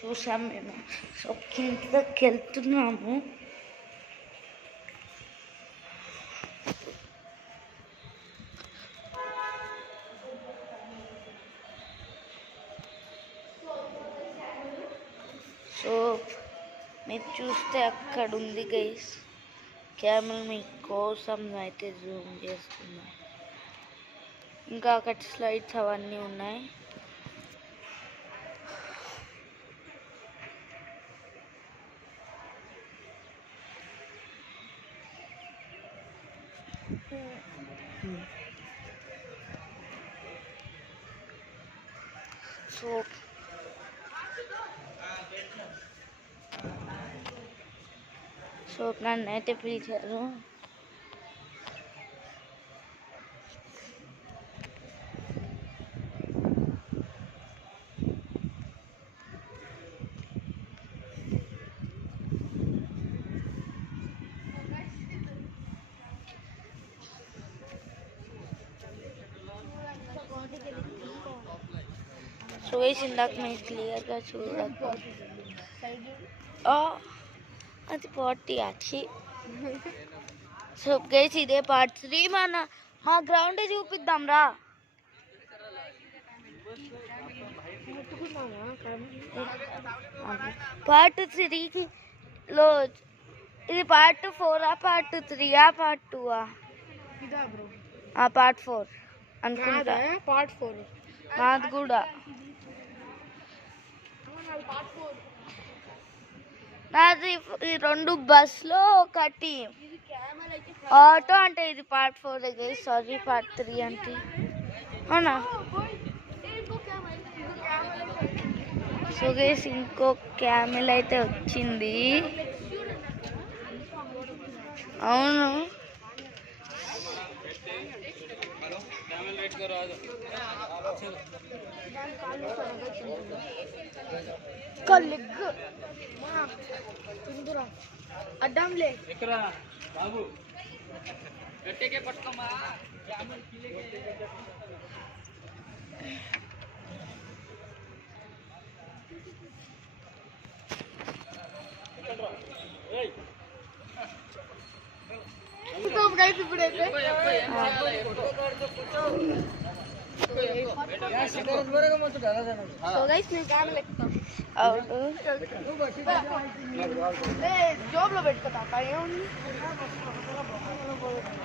చూసాం మేము. సో కిందకి వెళ్తున్నాము. సో మీరు చూస్తే అక్కడ ఉంది గైస్ క్యామెల్, మీకోసం అయితే జూమ్ చేస్తున్నా. ఇంకా అక్కడ స్లైడ్స్ అవన్నీ ఉన్నాయి. సో నన్ను అయితే పిలిచారు. సో వేసి ఇందాక మీరు క్లియర్గా చూడక అది పార్టీ వచ్చి. సో గైస్ ఇదే పార్ట్ 3. మా గ్రౌండ్ చూపిద్దాం రా. పార్ట్ 3లో ఇది పార్ట్ 4 పార్ట్ 3 పార్ట్ 2 పార్ట్ 4 అనుకుంటా. పార్ట్ 4 నాది కూడా. నాది ఈ 2 బస్లో ఒకటి ఆటో. అంటే ఇది పార్ట్ 4 దగ్గర. సారీ పార్ట్ 3 అంటే అవునా. సో గైస్ ఇంకో క్యామెల్ అయితే వచ్చింది. అవును అడ్డంలే బాబు గట్టిగా పట్టుకోమా. ఇప్పుడైతే సో గైస్ నేను క్యామెల్ ఎక్కుతాను. జోబులో పెట్టుకుంటా ఏముంది.